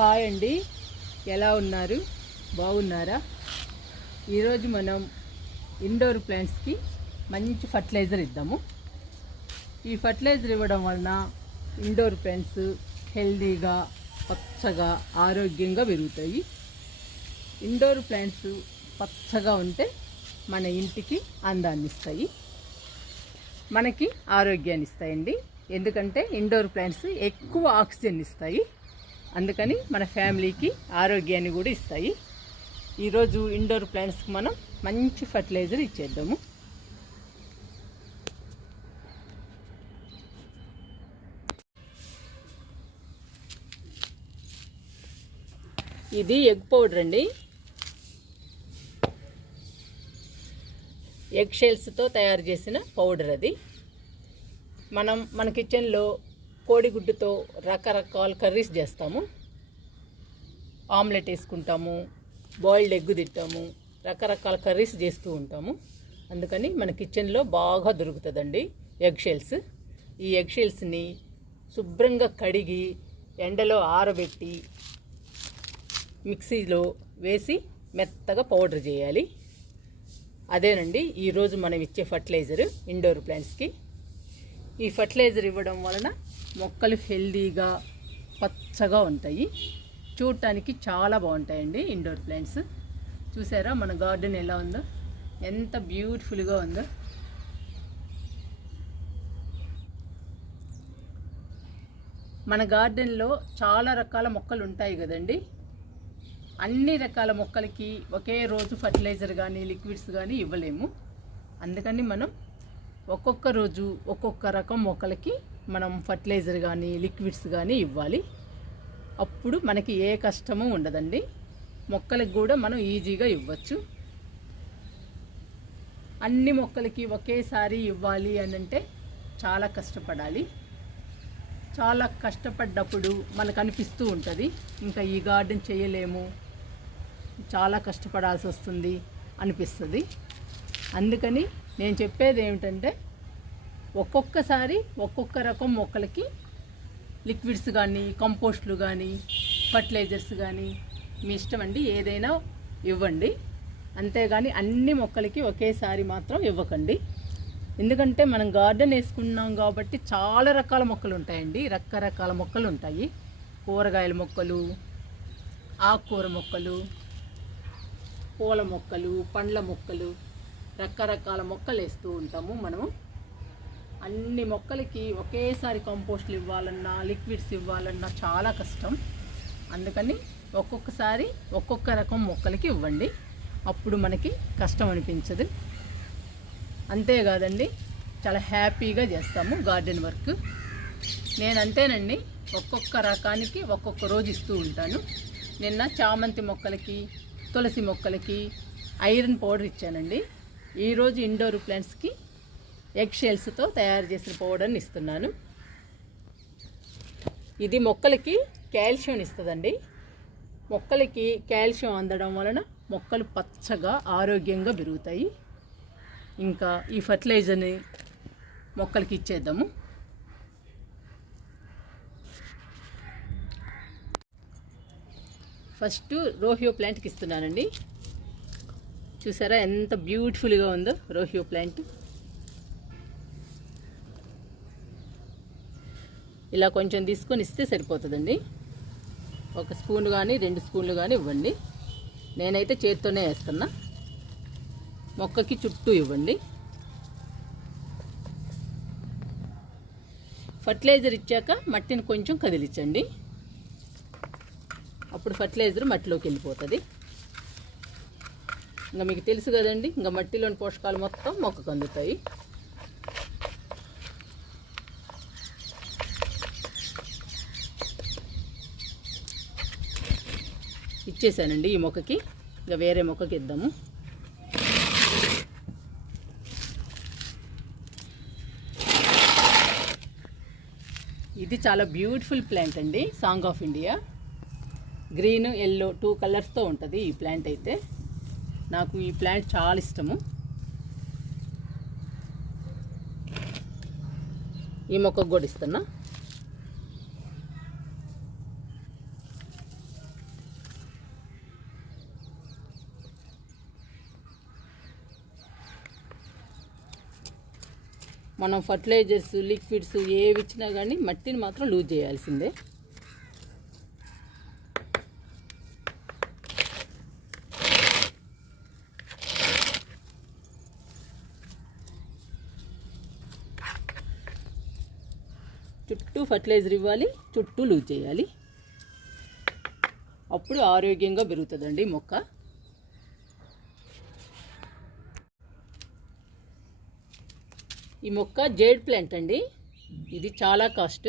Hi అండి. ఎలా ఉన్నారు? బాగున్నారా? ఈరోజు మనం ఇండోర్ ప్లాంట్స్కి మంచి ఫర్టిలైజర్ ఇద్దాము. ఈ ఫర్టిలైజర్ ఇవ్వడం వలన ఇండోర్ ప్లాంట్స్ హెల్దీగా పచ్చగా ఆరోగ్యంగా పెరుగుతాయి. ఇండోర్ ప్లాంట్స్ పచ్చగా ఉంటే మన ఇంటికి అందాన్ని ఇస్తాయి. మనకి ఆరోగ్యాన్ని ఇస్తాయండి. ఎందుకంటే ఇండోర్ ప్లాంట్స్ ఎక్కువ ఆక్సిజన్ ఇస్తాయి. అందుకని మన ఫ్యామిలీకి ఆరోగ్యాన్ని కూడా ఇస్తాయి. ఈరోజు ఇండోర్ ప్లాంట్స్కి మనం మంచి ఫర్టిలైజర్ ఇచ్చేద్దాము. ఇది ఎగ్ పౌడర్ అండి. ఎగ్ షెల్స్తో తయారు చేసిన పౌడర్ అది. మనం మన కిచెన్లో కోడిగుడ్డుతో రకరకాల కర్రీస్ చేస్తాము. ఆమ్లెట్ వేసుకుంటాము బాయిల్డ్ ఎగ్ తింటాము రకరకాల కర్రీస్ చేస్తూ ఉంటాము. అందుకని మన కిచెన్లో బాగా దొరుకుతుందండి ఎగ్ షెల్స్. ఈ ఎగ్ షెల్స్ని శుభ్రంగా కడిగి ఎండలో ఆరబెట్టి మిక్సీలో వేసి మెత్తగా పౌడర్ చేయాలి. అదేనండి ఈరోజు మనం ఇచ్చే ఫర్టిలైజర్ ఇండోర్ ప్లాంట్స్కి. ఈ ఫర్టిలైజర్ ఇవ్వడం వలన మొక్కలు హెల్దీగా పచ్చగా ఉంటాయి. చూడటానికి చాలా బాగుంటాయండి ఇండోర్ ప్లాంట్స్. చూసారా మన గార్డెన్ ఎలా ఉందో? ఎంత బ్యూటిఫుల్గా ఉందో. మన గార్డెన్లో చాలా రకాల మొక్కలు ఉంటాయి కదండి. అన్ని రకాల మొక్కలకి ఒకే రోజు ఫర్టిలైజర్ కానీ లిక్విడ్స్ కానీ ఇవ్వలేము. అందుకని మనం ఒక్కొక్క రోజు ఒక్కొక్క రకం మొక్కలకి మనం ఫర్టిలైజర్ కానీ లిక్విడ్స్ కానీ ఇవ్వాలి. అప్పుడు మనకి ఏ కష్టము ఉండదండి. మొక్కలకు కూడా మనం ఈజీగా ఇవ్వచ్చు. అన్ని మొక్కలకి ఒకేసారి ఇవ్వాలి అని అంటే చాలా కష్టపడాలి. చాలా కష్టపడ్డప్పుడు మనకు అనిపిస్తూ ఉంటుంది ఇంకా ఈ గార్డెన్ చేయలేము చాలా కష్టపడాల్సి వస్తుంది అనిపిస్తుంది. అందుకని నేను చెప్పేది ఏమిటంటే ఒక్కొక్కసారి ఒక్కొక్క రకం మొక్కలకి లిక్విడ్స్ కానీ కంపోస్ట్లు కానీ ఫర్టిలైజర్స్ కానీ మీ ఇష్టం అండి ఏదైనా ఇవ్వండి. అంతేగాని అన్ని మొక్కలకి ఒకేసారి మాత్రం ఇవ్వకండి. ఎందుకంటే మనం గార్డెన్ వేసుకున్నాం కాబట్టి చాలా రకాల మొక్కలు ఉంటాయండి రకరకాల మొక్కలు ఉంటాయి. కూరగాయల మొక్కలు ఆకుకూర మొక్కలు పూల మొక్కలు పండ్ల మొక్కలు రకరకాల మొక్కలు వేస్తూ ఉంటాము మనము. అన్ని మొక్కలకి ఒకేసారి కంపోస్ట్లు ఇవ్వాలన్నా లిక్విడ్స్ ఇవ్వాలన్నా చాలా కష్టం. అందుకని ఒక్కొక్కసారి ఒక్కొక్క రకం మొక్కలకి ఇవ్వండి. అప్పుడు మనకి కష్టం అనిపించదు. అంతేకాదండి చాలా హ్యాపీగా చేస్తాము గార్డెన్ వర్క్. నేను అంతేనండి ఒక్కొక్క రకానికి ఒక్కొక్క రోజు ఇస్తూ ఉంటాను. నిన్న చామంతి మొక్కలకి తులసి మొక్కలకి ఐరన్ పౌడర్ ఇచ్చానండి. ఈరోజు ఇండోర్ ప్లాంట్స్కి ఎగ్షెల్స్తో తయారు చేసిన పౌడర్ని ఇస్తున్నాను. ఇది మొక్కలకి కాల్షియం ఇస్తుందండి. మొక్కలకి కాల్షియం అందడం వలన మొక్కలు పచ్చగా ఆరోగ్యంగా పెరుగుతాయి. ఇంకా ఈ ఫర్టిలైజర్ని మొక్కలకి ఇచ్చేద్దాము. ఫస్ట్ రోహియో ప్లాంట్కి ఇస్తున్నానండి. చూసారా ఎంత బ్యూటిఫుల్గా ఉందో రోహియో ప్లాంట్. ఇలా కొంచెం తీసుకొని ఇస్తే సరిపోతుందండి. ఒక స్పూన్ కానీ రెండు స్పూన్లు కానీ ఇవ్వండి. నేనైతే చేత్తోనే వేస్తున్నా. మొక్కకి చుట్టూ ఇవ్వండి. ఫర్టిలైజర్ ఇచ్చాక మట్టిని కొంచెం కదిలించండి. అప్పుడు ఫర్టిలైజర్ మట్టిలోకి వెళ్ళిపోతుంది. ఇంకా మీకు తెలుసు కదండి ఇంకా మట్టిలోని పోషకాలు మొత్తం మొక్కకు అందుతాయి. ఇచ్చేసానండి ఈ మొక్కకి. ఇంకా వేరే మొక్కకి ఇద్దాము. ఇది చాలా బ్యూటిఫుల్ ప్లాంట్ అండి song of India. Green yellow two కలర్స్తో ఉంటుంది ఈ ప్లాంట్ అయితే. నాకు ఈ ప్లాంట్ చాలా ఇష్టము. ఈ మొక్కకు కూడా ఇస్తున్నా. మనం ఫర్టిలైజర్స్ లిక్విడ్స్ ఏవి ఇచ్చినా కానీ మట్టిని మాత్రం లూజ్ చేయాల్సిందే. చుట్టూ ఫర్టిలైజర్ ఇవ్వాలి చుట్టూ లూజ్ చేయాలి. అప్పుడు ఆరోగ్యంగా పెరుగుతుందండి మొక్క. ఈ మొక్క జేడ్ ప్లాంట్ అండి. ఇది చాలా కాస్ట్.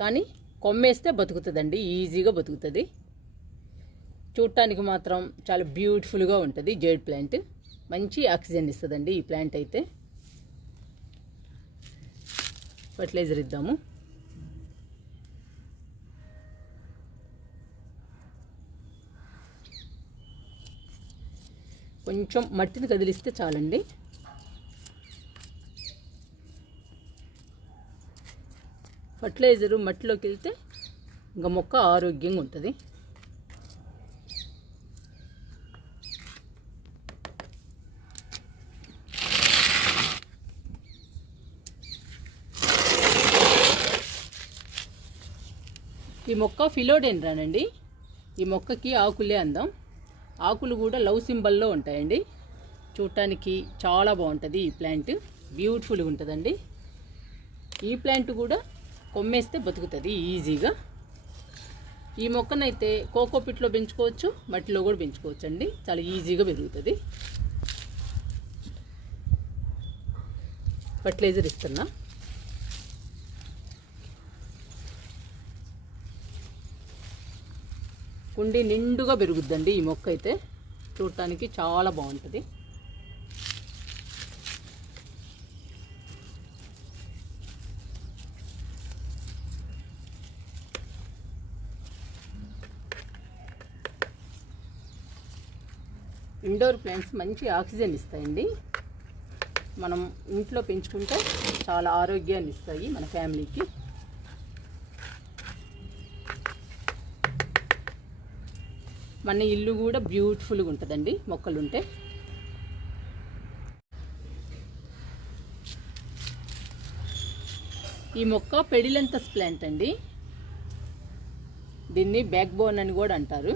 కానీ కొమ్మేస్తే బతుకుతుందండి. ఈజీగా బతుకుతుంది. చూడటానికి మాత్రం చాలా బ్యూటిఫుల్గా ఉంటుంది జేడ్ ప్లాంట్. మంచి ఆక్సిజన్ ఇస్తుందండి ఈ ప్లాంట్ అయితే. ఫర్టిలైజర్ ఇద్దాము. కొంచెం మట్టిని కదిలిస్తే చాలండి. ఫర్టిలైజరు మట్టిలోకి వెళ్తే ఇంకా మొక్క ఆరోగ్యంగా ఉంటుంది. ఈ మొక్క ఫిలోడెండ్రానండి ఈ మొక్కకి ఆకులే అందం. ఆకులు కూడా లవ్ సింబల్లో ఉంటాయండి. చూడటానికి చాలా బాగుంటుంది ఈ ప్లాంట్. బ్యూటిఫుల్గా ఉంటుందండి. ఈ ప్లాంట్ కూడా కొమ్మేస్తే బతుకుతుంది ఈజీగా. ఈ మొక్కనైతే కోకోపిట్లో పెంచుకోవచ్చు మట్టిలో కూడా పెంచుకోవచ్చు అండి చాలా ఈజీగా పెరుగుతుంది. ఫర్టిలైజర్ ఇస్తున్నా. కుండి నిండుగా పెరుగుద్దండి ఈ మొక్క అయితే చూడటానికి చాలా బాగుంటుంది. ఇండోర్ ప్లాంట్స్ మంచి ఆక్సిజన్ ఇస్తాయండి. మనం ఇంట్లో పెంచుకుంటే చాలా ఆరోగ్యాన్ని ఇస్తాయి మన ఫ్యామిలీకి. మన ఇల్లు కూడా బ్యూటిఫుల్గా ఉంటుందండి మొక్కలుంటే. ఈ మొక్క పెడిలెంతస్ ప్లాంట్ అండి. దీన్ని బ్యాక్ బోన్ అని కూడా అంటారు.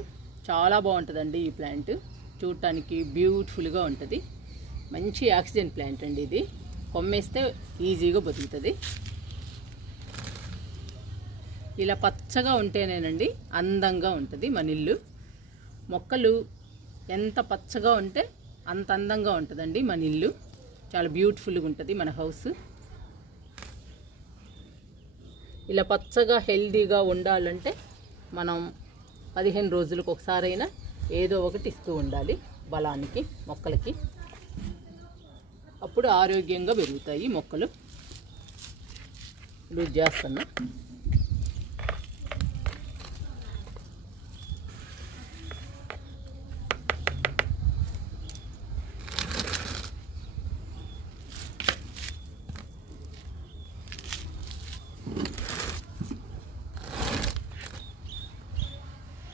చాలా బాగుంటుందండి ఈ ప్లాంట్. చూడటానికి బ్యూటిఫుల్గా ఉంటుంది. మంచి ఆక్సిజన్ ప్లాంట్ అండి ఇది. కొమ్మేస్తే ఈజీగా బతుకుతుంది. ఇలా పచ్చగా ఉంటేనేనండి అందంగా ఉంటుంది మన ఇల్లు. మొక్కలు ఎంత పచ్చగా ఉంటే అంత అందంగా ఉంటుందండి మన ఇల్లు. చాలా బ్యూటిఫుల్గా ఉంటుంది మన హౌస్. ఇలా పచ్చగా హెల్దీగా ఉండాలంటే మనం పదిహేను రోజులకు ఒకసారైనా ఏదో ఒకటి ఇస్తూ ఉండాలి. బలానికి మొక్కలకి. అప్పుడు ఆరోగ్యంగా పెరుగుతాయి మొక్కలు. లూజ్ చేస్తున్నా.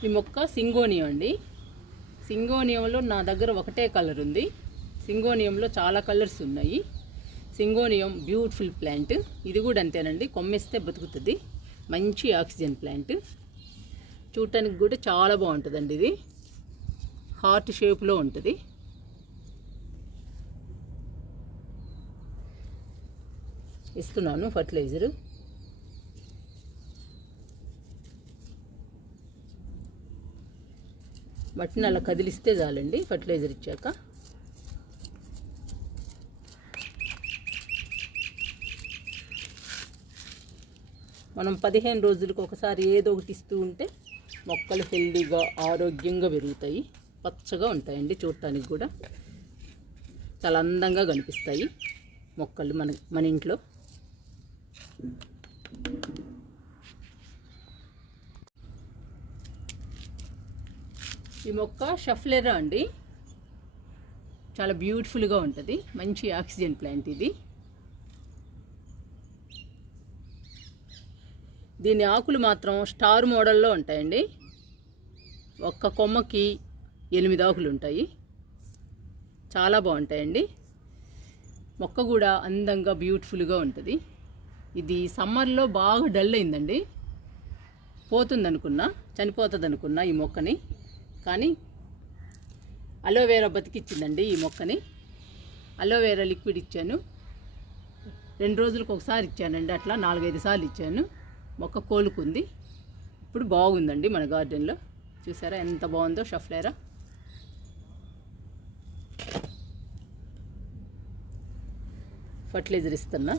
ఈ మొక్క సింగోనియం అండి. సింగోనియంలో నా దగ్గర ఒకటే కలర్ ఉంది. సింగోనియంలో చాలా కలర్స్ ఉన్నాయి. Syngonium beautiful plant. ఇది కూడా అంతేనండి. కొమ్మేస్తే బతుకుతుంది. మంచి ఆక్సిజన్ ప్లాంట్. చూడటానికి కూడా చాలా బాగుంటుందండి ఇది. హార్ట్ షేప్లో ఉంటుంది. ఇస్తున్నాను ఫర్టిలైజరు. వాటిని అలా కదిలిస్తే చాలండి ఫర్టిలైజర్ ఇచ్చాక. మనం పదిహేను రోజులకు ఒకసారి ఏదో ఒకటి ఇస్తూ ఉంటే మొక్కలు హెల్దీగా ఆరోగ్యంగా పెరుగుతాయి. పచ్చగా ఉంటాయండి చూడటానికి కూడా. చాలా అందంగా కనిపిస్తాయి మొక్కలు మన మన ఇంట్లో. ఈ మొక్క షఫ్లెరా అండి. చాలా బ్యూటిఫుల్గా ఉంటుంది. మంచి ఆక్సిజన్ ప్లాంట్ ఇది. దీని ఆకులు మాత్రం స్టార్ మోడల్లో ఉంటాయండి. ఒక్క కొమ్మకి ఎనిమిది ఆకులు ఉంటాయి. చాలా బాగుంటాయండి. మొక్క కూడా అందంగా బ్యూటిఫుల్గా ఉంటుంది. ఇది సమ్మర్లో బాగా డల్ అయిందండి. పోతుంది అనుకున్నా చనిపోతుంది అనుకున్నా ఈ మొక్కని. కానీ అలోవేరా బతికిచ్చిందండి ఈ మొక్కని. అలోవేరా లిక్విడ్ ఇచ్చాను. రెండు రోజులకు ఒకసారి ఇచ్చానండి అట్లా నాలుగైదు సార్లు ఇచ్చాను. మొక్క కోలుకుంది. ఇప్పుడు బాగుందండి మన గార్డెన్లో చూసారా ఎంత బాగుందో షఫ్లేరా. ఫర్టిలైజర్ ఇస్తున్నా.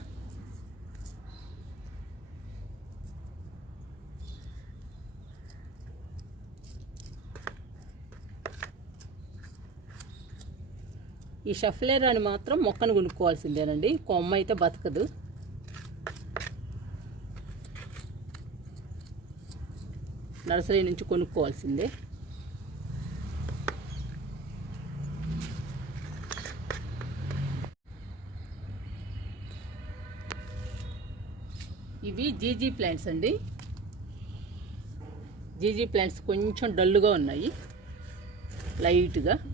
ఈ షఫ్లేరాని మాత్రం మొక్కను కొనుక్కోవాల్సిందేనండి. కొమ్మ అయితే బతకదు. నర్సరీ నుంచి కొనుక్కోవాల్సిందే. ఇవి జీజీ ప్లాంట్స్ అండి. జీజీ ప్లాంట్స్ కొంచెం డల్లుగా ఉన్నాయి. లైట్గా.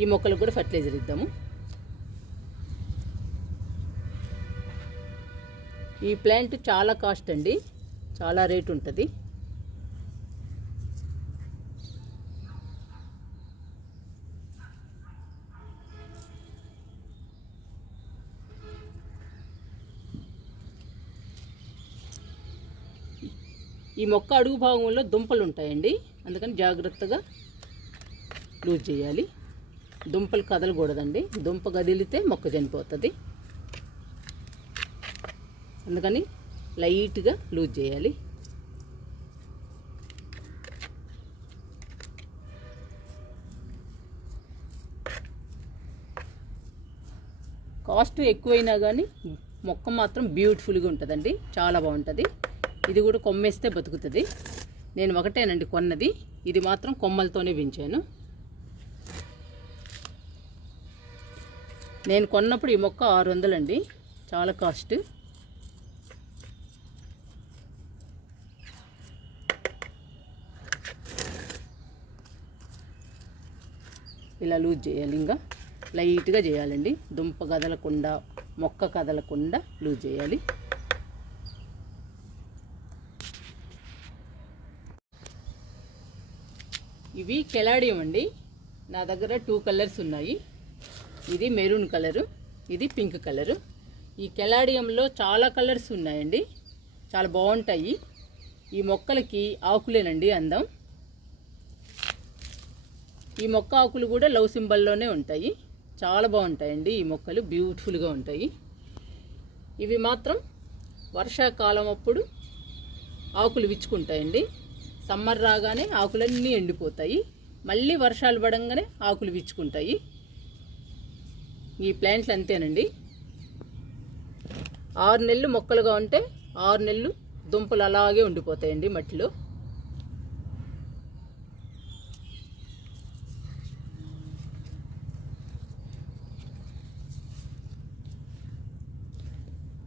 ఈ మొక్కలకు కూడా ఫర్టిలైజర్ ఇద్దాము. ఈ ప్లాంట్ చాలా కాస్ట్ అండి చాలా రేట్ ఉంటుంది. ఈ మొక్క అడుగు భాగంలో దుంపలు ఉంటాయండి అందుకని జాగ్రత్తగా లూజ్ చేయాలి. దుంపలు కదలకూడదండి. దుంప కదిలితే మొక్క చనిపోతుంది. అందుకని లైట్గా లూజ్ చేయాలి. కాస్ట్ ఎక్కువైనా కానీ మొక్క మాత్రం బ్యూటిఫుల్గా ఉంటుందండి. చాలా బాగుంటుంది. ఇది కూడా కొమ్మేస్తే బతుకుతుంది. నేను ఒకటేనండి కొన్నది. ఇది మాత్రం కొమ్మలతోనే పెంచాను నేను కొన్నప్పుడు ఈ మొక్క ఆరు వందలండి చాలా కాస్ట్. ఇలా లూజ్ చేయాలి ఇంకా. లైట్గా చేయాలండి. దుంప కదలకుండా మొక్క కదలకుండా లూజ్ చేయాలి. ఇవి కెలాడియం అండి. నా దగ్గర టూ కలర్స్ ఉన్నాయి. ఇది మెరూన్ కలరు ఇది పింక్ కలరు. ఈ కెలాడియంలో చాలా కలర్స్ ఉన్నాయండి. చాలా బాగుంటాయి. ఈ మొక్కలకి ఆకులేనండి అందం. ఈ మొక్క ఆకులు కూడా లవ్ సింబల్లోనే ఉంటాయి. చాలా బాగుంటాయండి ఈ మొక్కలు. బ్యూటిఫుల్గా ఉంటాయి. ఇవి మాత్రం వర్షాకాలం అప్పుడు ఆకులు విచ్చుకుంటాయండి. సమ్మర్ రాగానే ఆకులన్నీ ఎండిపోతాయి. మళ్ళీ వర్షాలు పడంగానే ఆకులు విచ్చుకుంటాయి. ఈ ప్లాంట్లు అంతేనండి. ఆరు నెలలు మొక్కలుగా ఉంటే ఆరు నెలలు దుంపలు అలాగే ఉండిపోతాయండి మట్టిలో.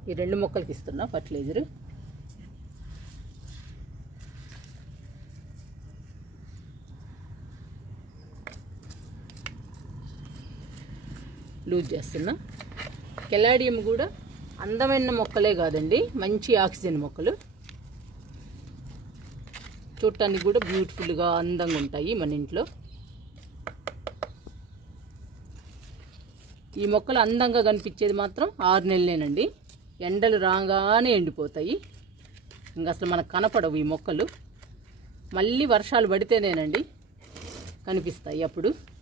ఈ రెండు మొక్కలకి ఇస్తున్నా ఫర్టిలైజరు. లూజ్ చేస్తున్నా. కెలాడియం కూడా అందమైన మొక్కలే కాదండి. మంచి ఆక్సిజన్ మొక్కలు. చూడటానికి కూడా బ్యూటిఫుల్గా అందంగా ఉంటాయి మన ఇంట్లో. ఈ మొక్కలు అందంగా కనిపించేది మాత్రం ఆరు నెలలేనండి. ఎండలు రాగానే ఎండిపోతాయి. ఇంకా అసలు మనకు కనపడవు ఈ మొక్కలు. మళ్ళీ వర్షాలు పడితేనేనండి కనిపిస్తాయి అప్పుడు.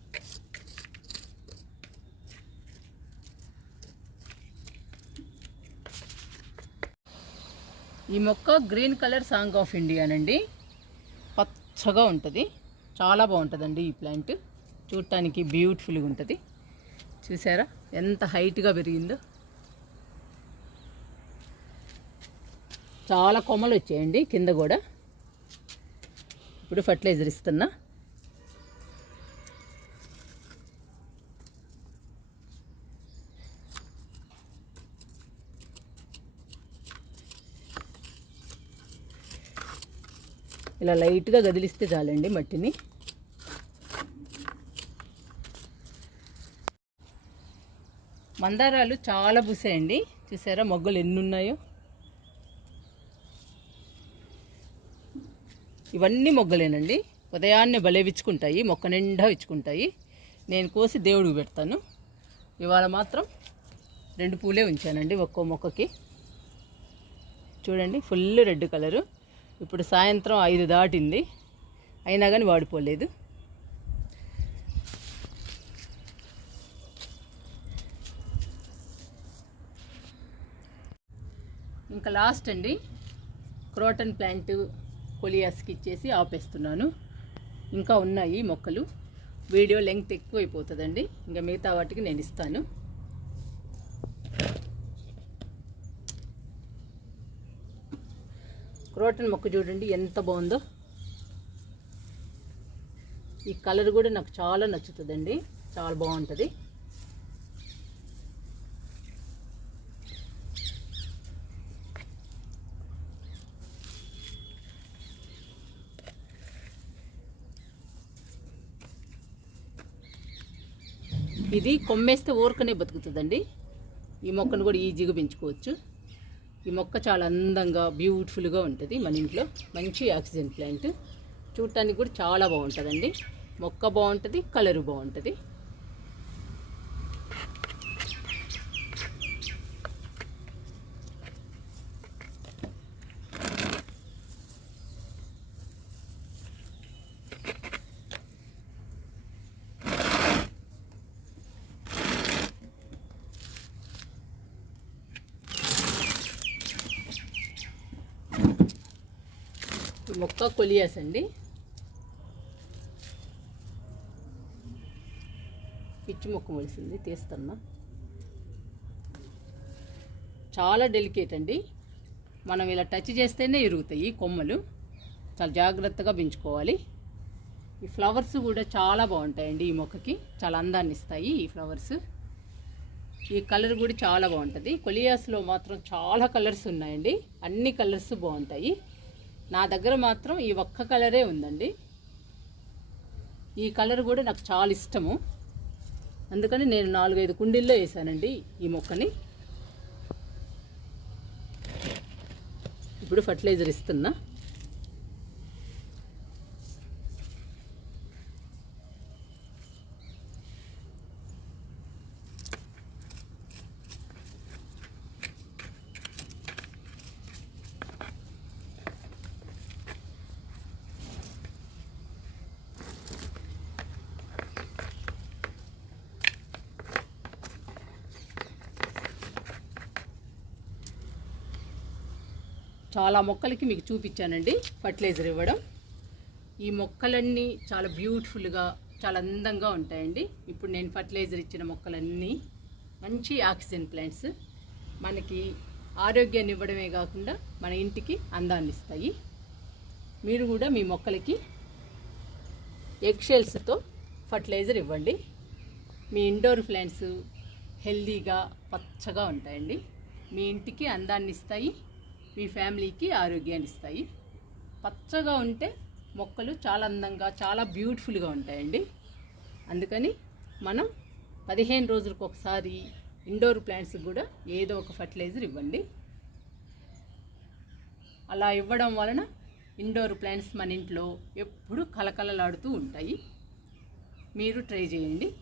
ఈ మొక్క గ్రీన్ కలర్ సాంగ్ ఆఫ్ ఇండియానండి. పచ్చగా ఉంటుంది. చాలా బాగుంటుందండి ఈ ప్లాంట్. చూడటానికి బ్యూటిఫుల్గా ఉంటుంది. చూసారా? ఎంత హైట్గా పెరిగిందో. చాలా కొమ్మలు వచ్చాయండి కింద కూడా. ఇప్పుడు ఫర్టిలైజర్ ఇస్తున్నా. ఇలా లైట్గా గదిలిస్తే చాలండి మట్టిని. మందారాలు చాలా పూసాయండి. చూసారా మొగ్గలు ఎన్ని ఉన్నాయో ఇవన్నీ మొగ్గలేనండి. ఉదయాన్నే భలే విచ్చుకుంటాయి మొక్క నిండా విచ్చుకుంటాయి. నేను కోసి దేవుడికి పెడతాను. ఇవాళ మాత్రం రెండు పూలే ఉంచానండి ఒక్కో మొక్కకి. చూడండి ఫుల్ రెడ్ కలరు. ఇప్పుడు సాయంత్రం ఐదు దాటింది. అయినా కానీ వాడిపోలేదు. ఇంకా లాస్ట్ అండి. క్రోటన్ ప్లాంట్ కొలియాస్కి ఇచ్చేసి ఆపేస్తున్నాను. ఇంకా ఉన్నాయి మొక్కలు. వీడియో లెంగ్త్ ఎక్కువ అయిపోతుందండి ఇంకా మిగతా వాటికి నేను ఇస్తాను. క్రోటన్ మొక్క చూడండి ఎంత బాగుందో. ఈ కలర్ కూడా నాకు చాలా నచ్చుతుందండి. చాలా బాగుంటుంది. ఇది కొమ్మేస్తే ఊరకనే బతుకుతుందండి. ఈ మొక్కను కూడా ఈజీగా పెంచుకోవచ్చు. ఈ మొక్క చాలా అందంగా బ్యూటిఫుల్గా ఉంటుంది మన ఇంట్లో. మంచి ఆక్సిజన్ ప్లాంట్ చూడటానికి కూడా చాలా బాగుంటుందండి. మొక్క బాగుంటుంది కలరు బాగుంటుంది. మొక్క కొలియాస్ అండి. పిచ్చి మొక్క మొలిసింది తీస్తున్నా. చాలా డెలికేట్ అండి. మనం ఇలా టచ్ చేస్తేనే ఇరుగుతాయి కొమ్మలు. చాలా జాగ్రత్తగా పెంచుకోవాలి. ఈ ఫ్లవర్స్ కూడా చాలా బాగుంటాయండి ఈ మొక్కకి. చాలా అందాన్ని ఇస్తాయి ఈ ఫ్లవర్స్ ఈ కలర్ కూడా చాలా బాగుంటుంది. కొలియాస్లో మాత్రం చాలా కలర్స్ ఉన్నాయండి. అన్ని కలర్స్ బాగుంటాయి. నా దగ్గర మాత్రం ఈ ఒక్క కలరే ఉందండి. ఈ కలర్ కూడా నాకు చాలా ఇష్టము. అందుకని నేను నాలుగైదు కుండీల్లో వేసానండి ఈ మొక్కని. ఇప్పుడు ఫర్టిలైజర్ ఇస్తున్నా. చాలా మొక్కలకి మీకు చూపించానండి ఫర్టిలైజర్ ఇవ్వడం. ఈ మొక్కలన్నీ చాలా బ్యూటిఫుల్గా చాలా అందంగా ఉంటాయండి. ఇప్పుడు నేను ఫర్టిలైజర్ ఇచ్చిన మొక్కలన్నీ మంచి ఆక్సిజన్ ప్లాంట్స్. మనకి ఆరోగ్యాన్ని ఇవ్వడమే కాకుండా మన ఇంటికి అందాన్ని ఇస్తాయి. మీరు కూడా మీ మొక్కలకి ఎగ్షెల్స్తో ఫర్టిలైజర్ ఇవ్వండి. మీ ఇండోర్ ప్లాంట్స్ హెల్దీగా పచ్చగా ఉంటాయండి. మీ ఇంటికి అందాన్ని ఇస్తాయి. మీ ఫ్యామిలీకి ఆరోగ్యాన్ని ఇస్తాయి. పచ్చగా ఉంటే మొక్కలు చాలా అందంగా చాలా బ్యూటిఫుల్గా ఉంటాయండి. అందుకని మనం పదిహేను రోజులకు ఒకసారి ఇండోర్ ప్లాంట్స్కి కూడా ఏదో ఒక ఫర్టిలైజర్ ఇవ్వండి. అలా ఇవ్వడం వలన ఇండోర్ ప్లాంట్స్ మన ఇంట్లో ఎప్పుడు కలకలలాడుతూ ఉంటాయి. మీరు ట్రై చేయండి.